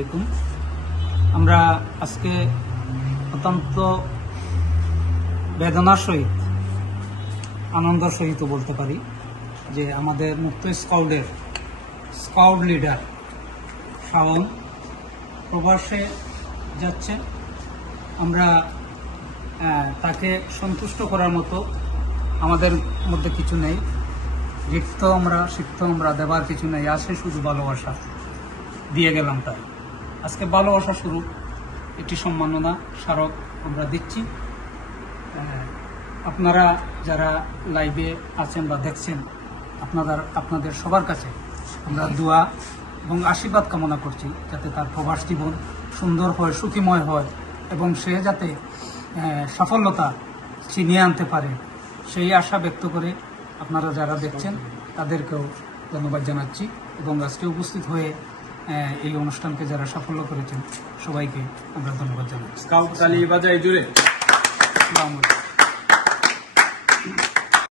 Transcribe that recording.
আলাইকুম। আমরা আজকে অত্যন্ত বেদনার সহিত আনন্দের সহিত বলতে পারি যে আমাদের মুক্ত স্কাউট লিডার শাওন প্রবাসে যাচ্ছে। আমরা তাকে সন্তুষ্ট করার মতো আমাদের মধ্যে কিছু নেই, সিক্ত আমরা দেবার কিছু নেই, আছে শুধু ভালোবাসা দিয়ে গেলাম। তাই আজকে ভালোবাসা স্বরূপ একটি সম্মাননা স্মারক আমরা দিচ্ছি। আপনারা যারা লাইভে আছেন বা দেখছেন, আপনাদের সবার কাছে আমরা দোয়া এবং আশীর্বাদ কামনা করছি যাতে তার প্রবাস জীবন সুন্দর হয়, সুখীময় হয় এবং সে যাতে সফলতা ছিনিয়ে আনতে পারে সেই আশা ব্যক্ত করে আপনারা যারা দেখছেন তাদেরকেও ধন্যবাদ জানাচ্ছি এবং আজকে উপস্থিত হয়ে এই অনুষ্ঠানকে যারা সাফল্য করেছেন সবাইকে আমরা ধন্যবাদ জানাচ্ছি।